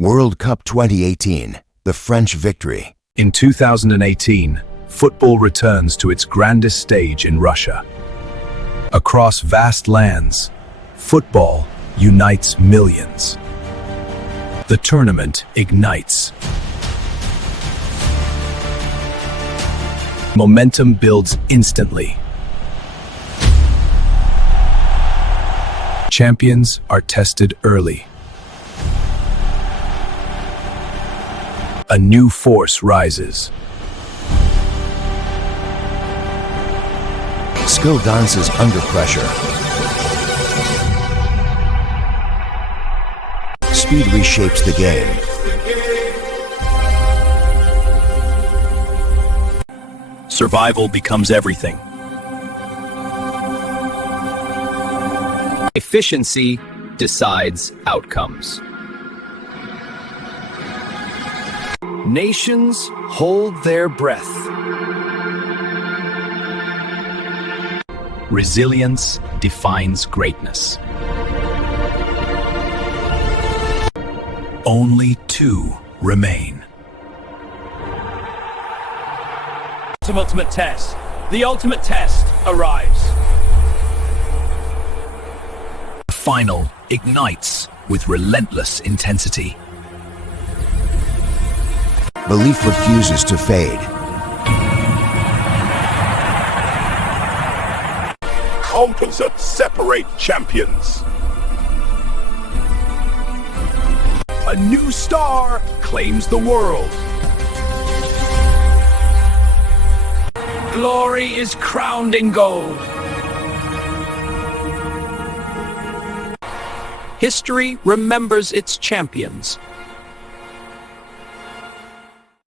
World Cup 2018, the French victory. In 2018, football returns to its grandest stage in Russia. Across vast lands, football unites millions. The tournament ignites. Momentum builds instantly. Champions are tested early. A new force rises. Skill dances under pressure. Speed reshapes the game. Survival becomes everything. Efficiency decides outcomes. Nations hold their breath. Resilience defines greatness. Only two remain. Ultimate test. The ultimate test arrives. The final ignites with relentless intensity. Belief refuses to fade. Composites separate champions. A new star claims the world. Glory is crowned in gold. History remembers its champions.